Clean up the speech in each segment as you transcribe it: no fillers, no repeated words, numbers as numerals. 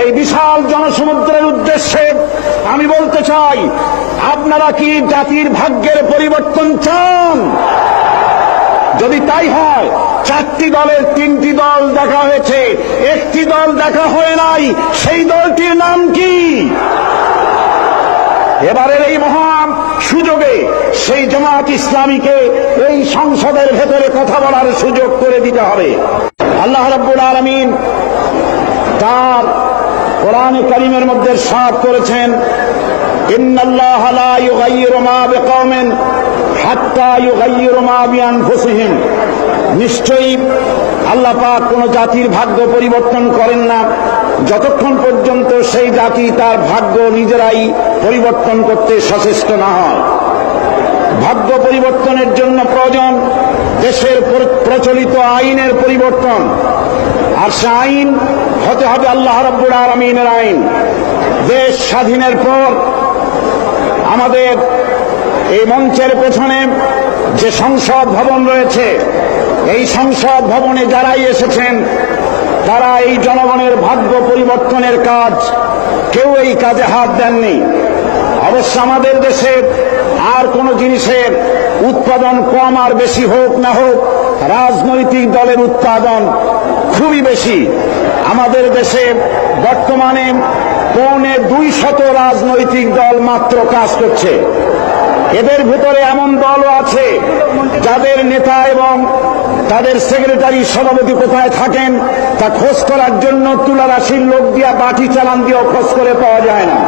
এই বিশাল জনসমুদ্রের উদ্দেশ্যে আমি বলতে চাই, আপনারা কি জাতির ভাগ্যের পরিবর্তন চান? যদি তাই হয়, 4টি দলের 3টি দল দেখা হয়েছে, একটি দল দেখা হয় নাই, সেই দলটির নাম কি? এবারের এই মহান সুযোগে সেই জামাত ইসলামীকে এই সংসদের ভেতরে কথা বলার সুযোগ করে দিতে হবে। আল্লাহ রাব্বুল আলামিন তার কোরআনে কারীমের মধ্যে ইরশাদ করেছেন, ইন্নাল্লাহা লা ইউগাইয়িরু মা বিকওমিন হাত্তা ইউগাইয়িরু মা বিআনফুসিহিম। নিশ্চয়ই আল্লাহ পাক কোন জাতির ভাগ্য পরিবর্তন করেন না যতক্ষণ পর্যন্ত সেই জাতি তার ভাগ্য নিজেরাই পরিবর্তন করতে সচেষ্ট না হয়। ভাগ্য পরিবর্তনের জন্য প্রয়োজন দেশের প্রচলিত আইনের পরিবর্তন, আর সে আইন হতে হবে আল্লাহ রাব্বুল আলামিনের আইন। দেশ স্বাধীনের পর আমাদের এই মঞ্চের পেছনে যে সংসদ ভবন রয়েছে, এই সংসদ ভবনে যারাই এসেছেন তারা এই জনগণের ভাগ্য পরিবর্তনের কাজ, কেউ এই কাজে হাত দেননি। অবশ্য আমাদের দেশে আর কোন জিনিসের উৎপাদন কম আর বেশি হোক না হোক, রাজনৈতিক দলের উৎপাদন খুবই বেশি। আমাদের দেশে বর্তমানে 250 রাজনৈতিক দল মাত্র কাজ করছে। এদের ভিতরে এমন দলও আছে যাদের নেতা এবং তাদের সেক্রেটারি সভাপতি কোথায় থাকেন তা খোঁজ করার জন্য তুলারাশির লোক দিয়া বাটি চালান দিয়েও খোঁজ করে পাওয়া যায় না।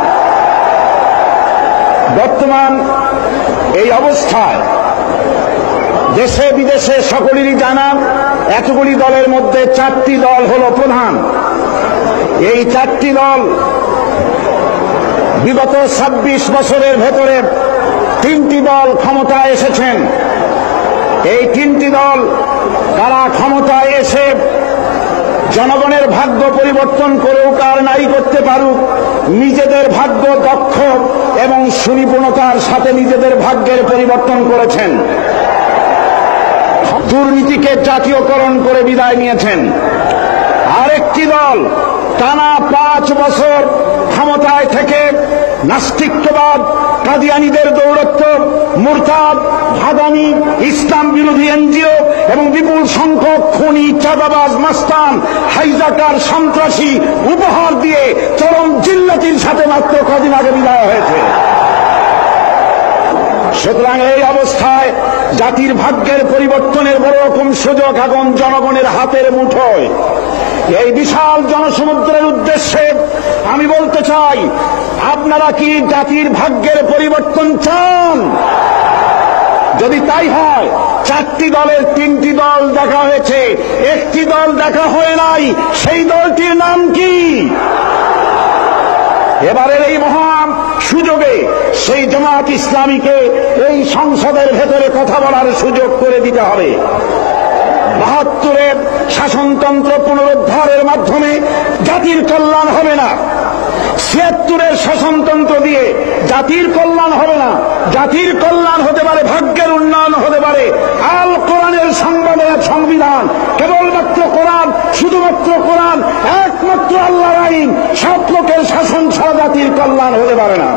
বর্তমান এই অবস্থায় দেশে বিদেশে সকলেরই জানা, এতগুলি দলের মধ্যে 4টি দল হল প্রধান। এই 4টি দল বিগত 26 বছরের ভেতরে 3টি দল ক্ষমতায় এসেছেন। এই 3টি দল তারা ক্ষমতায় এসে জনগণের ভাগ্য পরিবর্তন করুক আর নাই করতে পারুক, নিজেদের ভাগ্য দক্ষ এবং সুনিপুণতার সাথে নিজেদের ভাগ্যের পরিবর্তন করেছেন। দুর্নীতিকে জাতীয়করণ করে বিদায় নিয়েছেন। আরেকটি দল টানা 5 বছর ক্ষমতায় থেকে নাস্তিক্যবাদ, কাদিয়ানীদের দৌরত্ব, মুরতাদ, ভাদানি, ইসলাম বিরোধী এনজিও এবং বিপুল সংখ্যক খুনি, চাঁদাবাজ, মাস্তান, হাইজাকার, সন্ত্রাসী উপহার দিয়ে চরম জিল্লাতির সাথে মাত্র কদিন আগে বিদায় হয়েছে। সুতরাং এই অবস্থায় জাতির ভাগ্যের পরিবর্তনের বড় রকম সুযোগ এখন জনগণের হাতের মুঠোয়। এই বিশাল জনসমুদ্রের উদ্দেশ্যে আমি বলতে চাই, আপনারা কি জাতির ভাগ্যের পরিবর্তন চান? যদি তাই হয়, 4টি দলের 3টি দল দেখা হয়েছে, একটি দল দেখা হয় নাই, সেই দলটির নাম কি? এবারের এই মহান সুযোগে সেই জামাত ইসলামীকে এই সংসদের ভেতরে কথা বলার সুযোগ করে দিতে হবে। 72-এর শাসনতন্ত্র পুনরুদ্ধারের মাধ্যমে জাতির কল্যাণ হবে না। 76-এর শাসনতন্ত্র দিয়ে জাতির কল্যাণ হবে না। জাতির কল্যাণ হতে পারে, ভাগ্যের উন্নয়ন হতে পারে আল কোরআনের সংবিধান। কেবলমাত্র কোরআন, শুধুমাত্র কোরআন, একমাত্র আল্লাহর আইন, সব লোকের শাসন ছাড়া জাতির কল্যাণ হতে পারে না।